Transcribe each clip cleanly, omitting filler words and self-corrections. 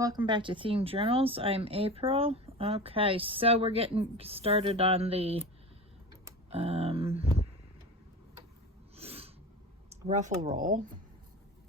Welcome back to Themed Journals. I'm April. Okay, so we're getting started on the ruffle roll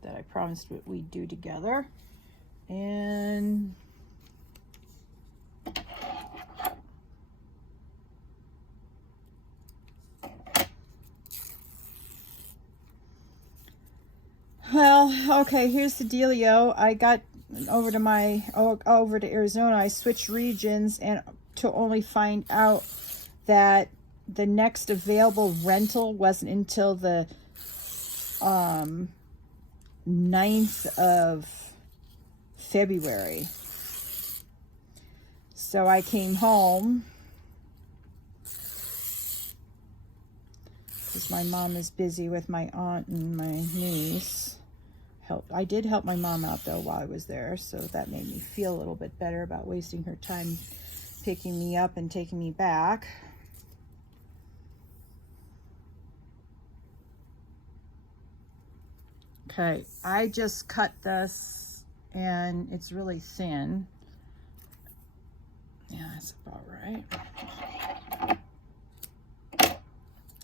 that I promised we'd do together. And well, okay, here's the dealio. I got over to Arizona. I switched regions and to only find out that the next available rental wasn't until the 9th of February. So I came home because my mom is busy with my aunt and my niece. I did help my mom out though while I was there, so that made me feel a little bit better about wasting her time picking me up and taking me back. Okay, I just cut this and it's really thin. Yeah, that's about right.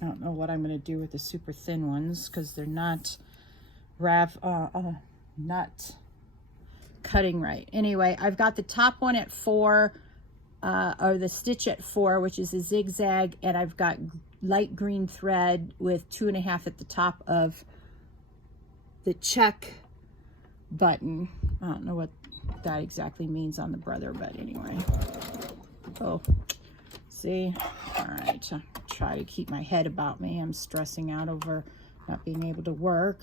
I don't know what I'm going to do with the super thin ones because they're not not cutting right. Anyway, I've got the top one at 4, or the stitch at 4, which is a zigzag, and I've got light green thread with 2.5 at the top of the check button. I don't know what that exactly means on the brother, but anyway. Oh, see? All right, try to keep my head about me. I'm stressing out over not being able to work.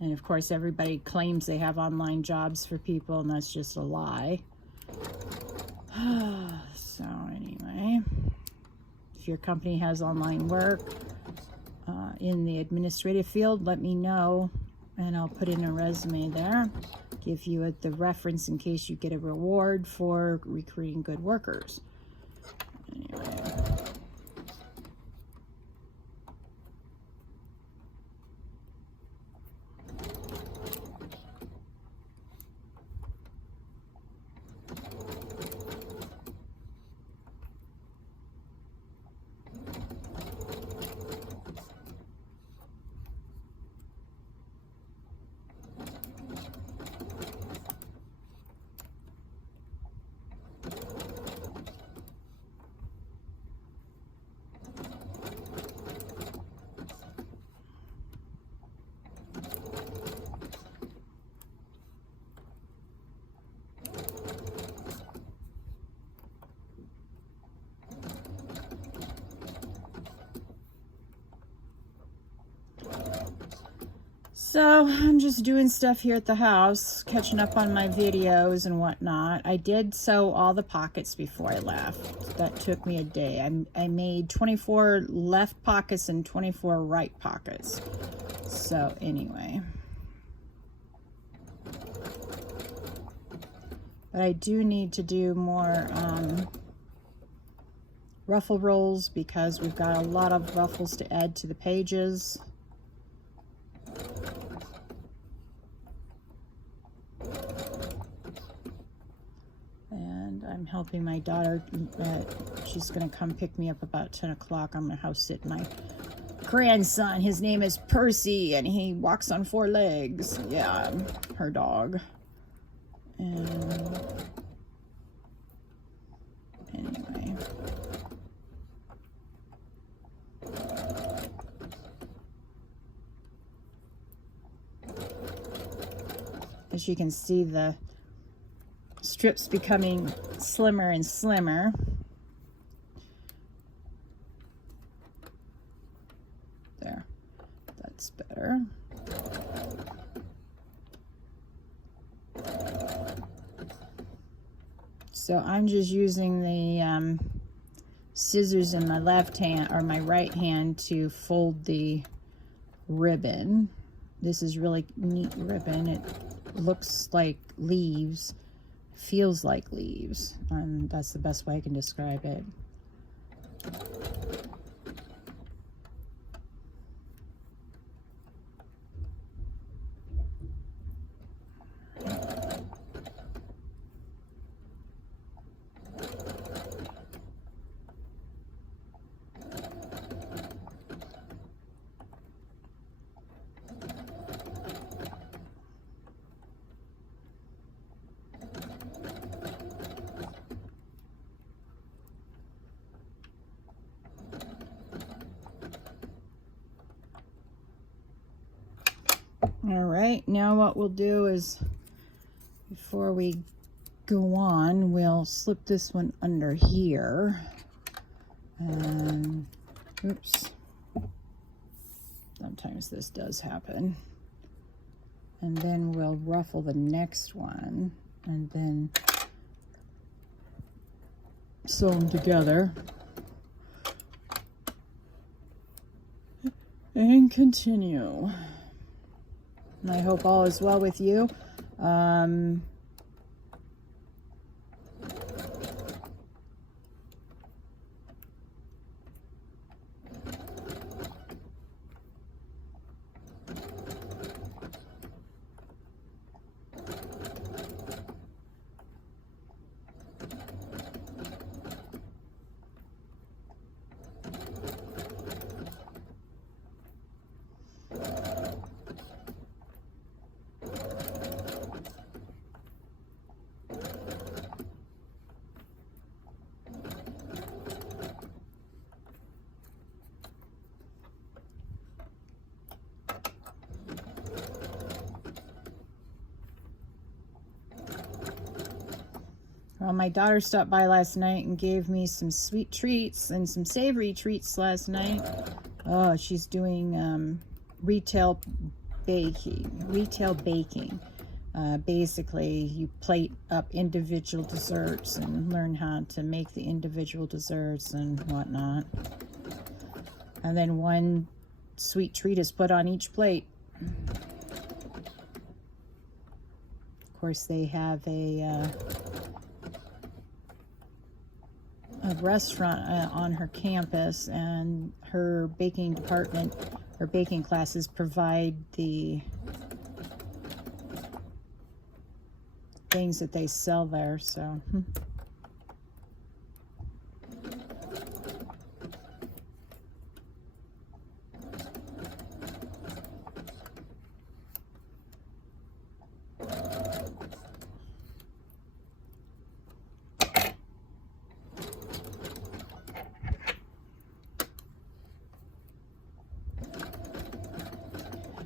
And of course, everybody claims they have online jobs for people, and that's just a lie. So anyway, if your company has online work in the administrative field, let me know, and I'll put in a resume there. Give you the reference in case you get a reward for recruiting good workers. Anyway. So I'm just doing stuff here at the house, catching up on my videos and whatnot. I did sew all the pockets before I left. That took me a day. I made 24 left pockets and 24 right pockets. So anyway. But I do need to do more ruffle rolls because we've got a lot of ruffles to add to the pages. And I'm helping my daughter. She's going to come pick me up about 10 o'clock. I'm going to house sit my grandson. His name is Percy, and he walks on 4 legs. Yeah, her dog. And anyway. As you can see, the strips becoming slimmer and slimmer. There, that's better. So I'm just using the scissors in my left hand or my right hand to fold the ribbon. This is really neat ribbon. It looks like leaves, feels like leaves, and that's the best way I can describe it. All right, now what we'll do is, before we go on, we'll slip this one under here. Oops. Sometimes this does happen. And then we'll ruffle the next one and then sew them together. And continue. And I hope all is well with you. Well, my daughter stopped by last night and gave me some sweet treats and some savory treats last night. Oh, she's doing retail baking. Basically, you plate up individual desserts and learn how to make the individual desserts and whatnot. And then one sweet treat is put on each plate. Of course, they have a restaurant on her campus, and her baking department, her baking classes provide the things that they sell there, so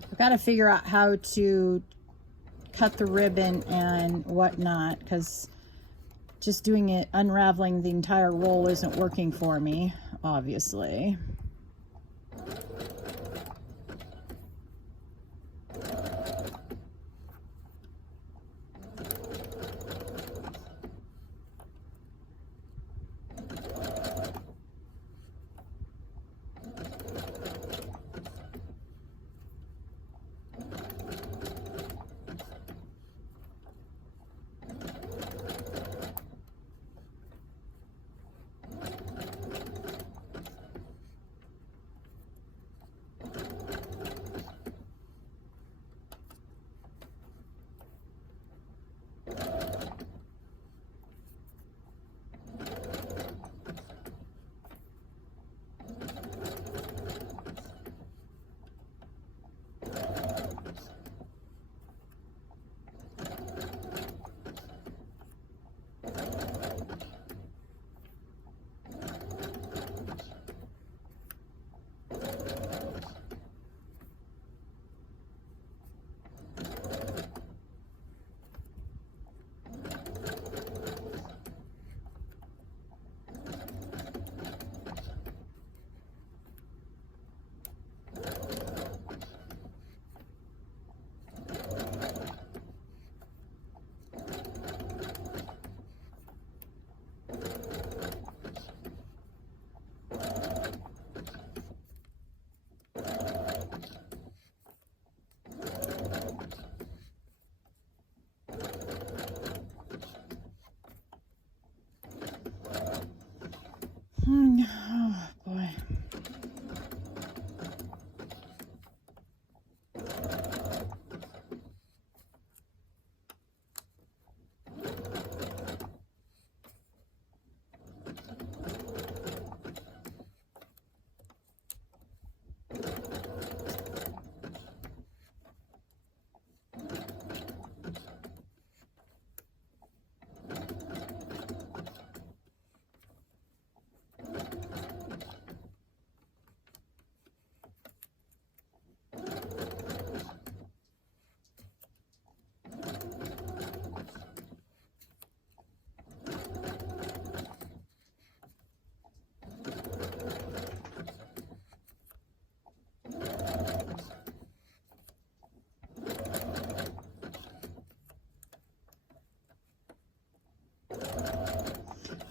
I've got to figure out how to cut the ribbon and whatnot, because just doing it, unraveling the entire roll isn't working for me, obviously.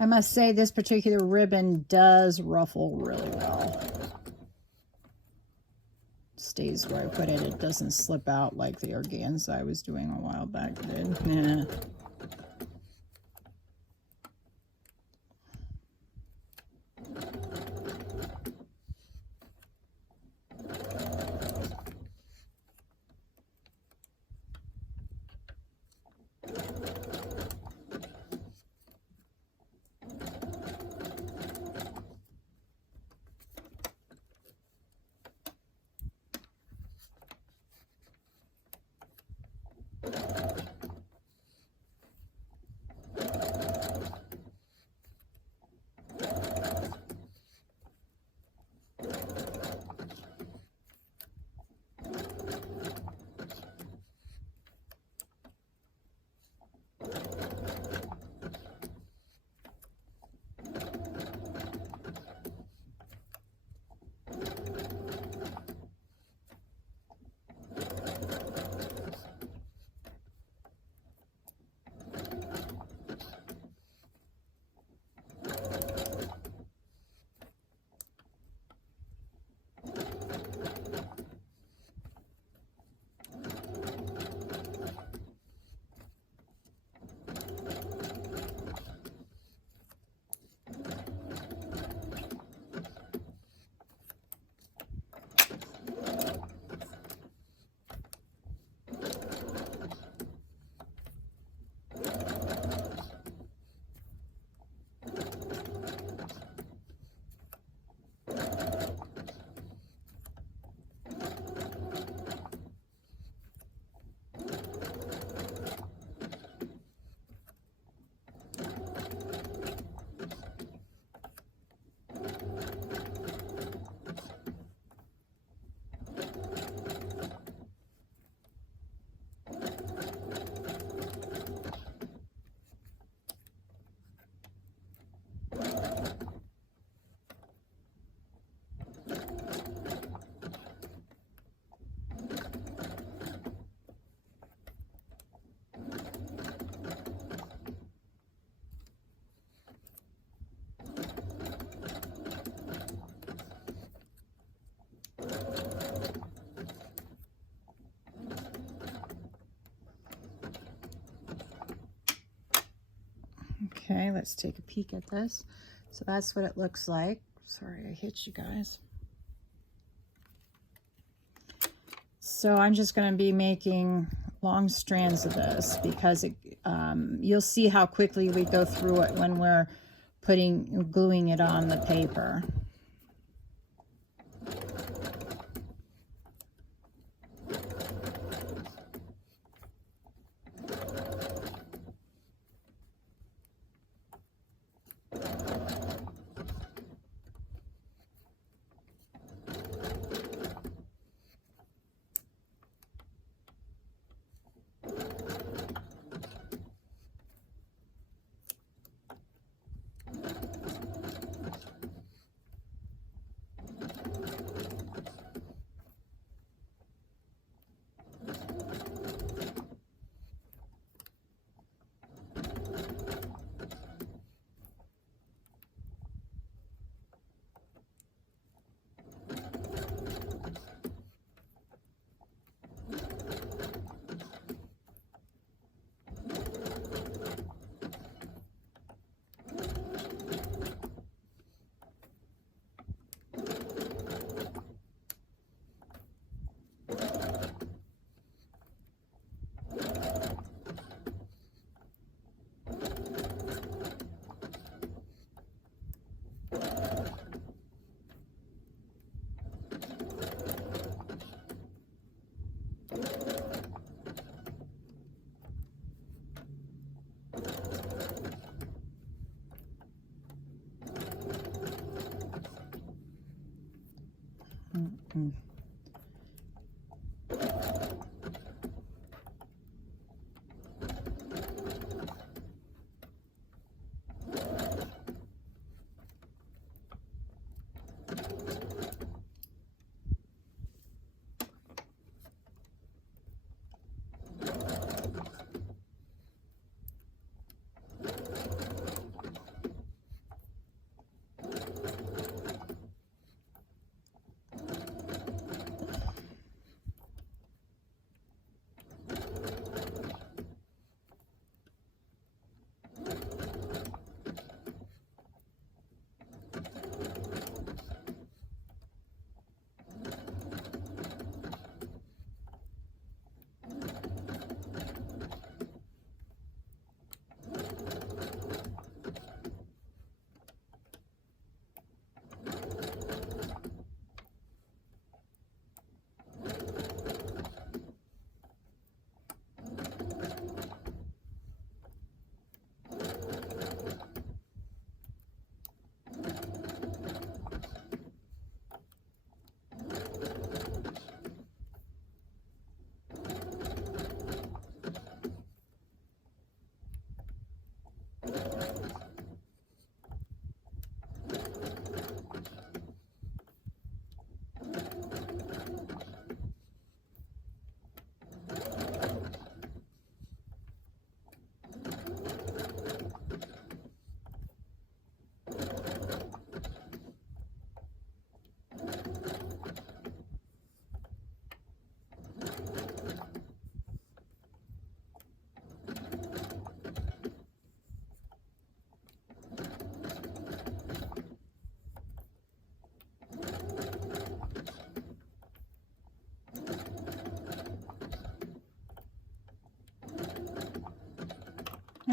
I must say this particular ribbon does ruffle really well. Stays where I put it. It doesn't slip out like the organza I was doing a while back did. Yeah. Okay, let's take a peek at this. So that's what it looks like. Sorry, I hit you guys. So I'm just going to be making long strands of this because you'll see how quickly we go through it when we're gluing it on the paper.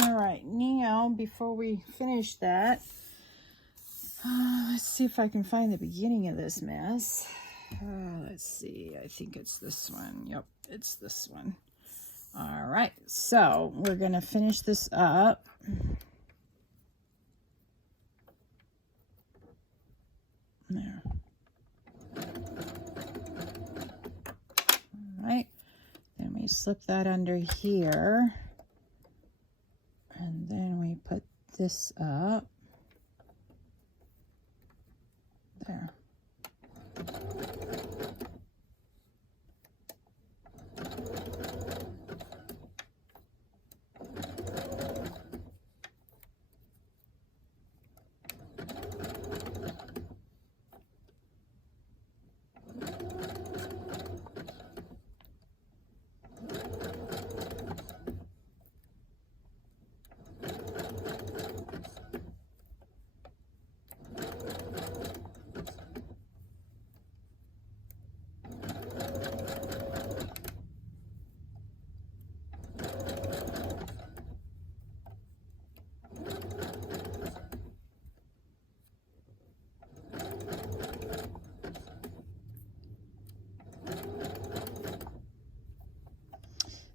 All right, now before we finish that, let's see if I can find the beginning of this mess. Let's see, I think it's this one. Yep, it's this one. All right, so we're gonna finish this up. There. All right, then we slip that under here, and then we put this up. There.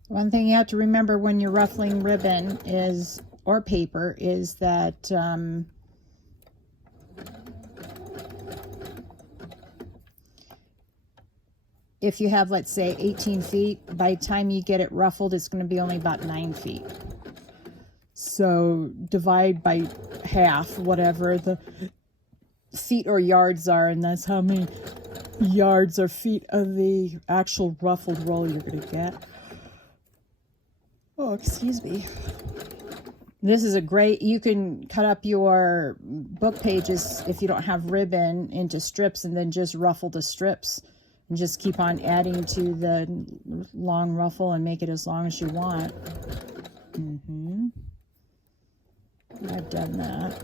One thing you have to remember when you're ruffling ribbon is, or paper, is that if you have, let's say, 18 feet, by the time you get it ruffled, it's going to be only about 9 feet. So divide by half, whatever the feet or yards are, and that's how many yards or feet of the actual ruffled roll you're going to get. Oh, excuse me. This is a great, you can cut up your book pages if you don't have ribbon into strips and then just ruffle the strips and just keep on adding to the long ruffle and make it as long as you want. I've done that.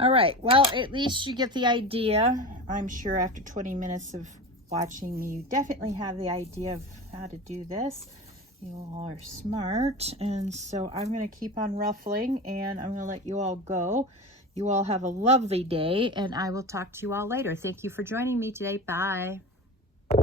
All right, well, at least you get the idea. I'm sure after 20 minutes of watching me, you definitely have the idea of how to do this. You all are smart, and so I'm going to keep on ruffling, and I'm going to let you all go. You all have a lovely day, and I will talk to you all later. Thank you for joining me today. Bye.